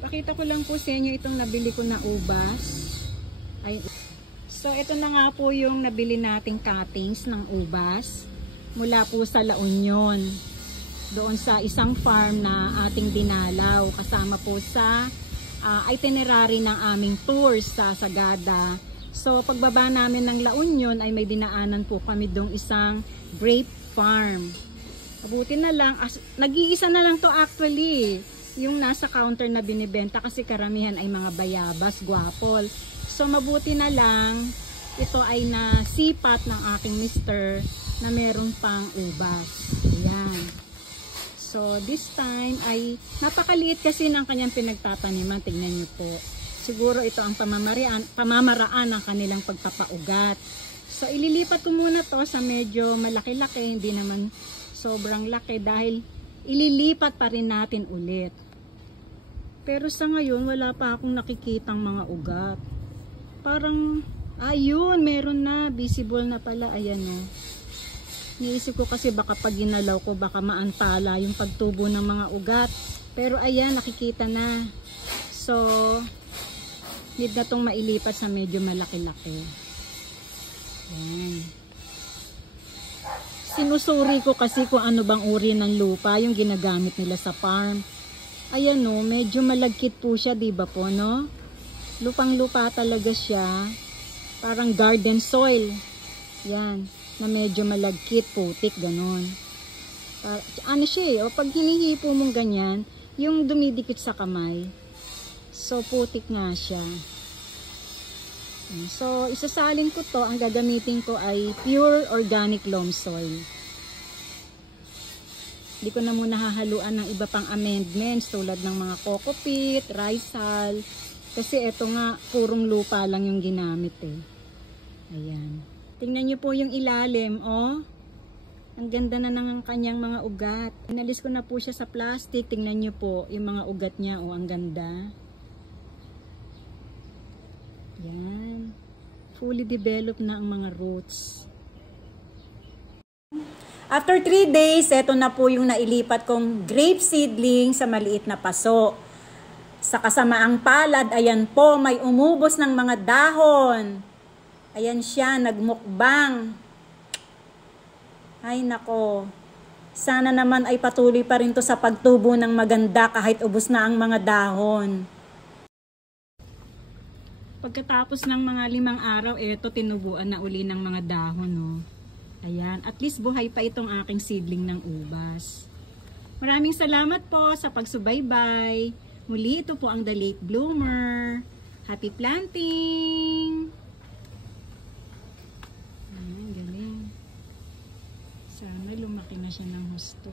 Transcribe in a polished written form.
Pakita ko lang po sa inyo itong nabili ko na ubas. Ay, so ito na nga po yung nabili nating cuttings ng ubas mula po sa La Union. Doon sa isang farm na ating dinalaw kasama po sa itinerary ng aming tours sa Sagada. So pagbaba namin ng La Union ay may dinaanan po kami doong isang grape farm. Mabuti na lang, nag-iisa na lang to actually, yung nasa counter na binibenta kasi karamihan ay mga bayabas, guwapol. So mabuti na lang, ito ay nasipat ng aking mister na meron pang ubas. Ayan. So this time ay napakaliit kasi ng kanyang pinagtataniman, tignan nyo po. Siguro ito ang pamamaraan ng kanilang pagpapaugat. So ililipat ko muna to sa medyo malaki-laki, hindi naman sobrang laki dahil ililipat pa rin natin ulit. Pero sa ngayon wala pa akong nakikitang mga ugat. Parang ayun, meron na, visible na pala, ayan o. Niisip ko kasi baka pag ginalaw ko baka maantala yung pagtubo ng mga ugat. Pero ayan, nakikita na. So need na itong mailipat sa medyo malaki-laki. Ayan. Sinusuri ko kasi kung ano bang uri ng lupa yung ginagamit nila sa farm. Ayan o, medyo malagkit po siya, diba po, no? Lupang-lupa talaga siya. Parang garden soil. Yan, na medyo malagkit, putik, ganon. Ano siya eh, o pag hinihipo mong ganyan, yung dumidikit sa kamay. So, putik nga siya. So, isasalin ko to, ang gagamitin ko ay pure organic loam soil. Hindi ko na muna hahaluan ng iba pang amendments tulad ng mga coco peat, rice hull. Kasi ito nga, purong lupa lang yung ginamit eh. Ayan. Tingnan nyo po yung ilalim, oh. Ang ganda na ng kanyang mga ugat. Inalis ko na po siya sa plastic. Tingnan nyo po yung mga ugat niya, oh, ang ganda. Yan. Fully developed na ang mga roots. After 3 days, ito na po yung nailipat kong grape seedling sa maliit na paso. Sa kasamaang palad, ayan po, may umubos ng mga dahon. Ayan siya, nagmukbang. Ay nako. Sana naman ay patuloy pa rin to sa pagtubo ng maganda kahit ubos na ang mga dahon. Pagkatapos ng mga 5 araw, eto tinubuan na uli ng mga dahon, no. Ayan, at least buhay pa itong aking seedling ng ubas. Maraming salamat po sa pagsubaybay. Muli, ito po ang The Late Bloomer. Happy planting! Ayan, galing. Sana lumaki na siya ng husto.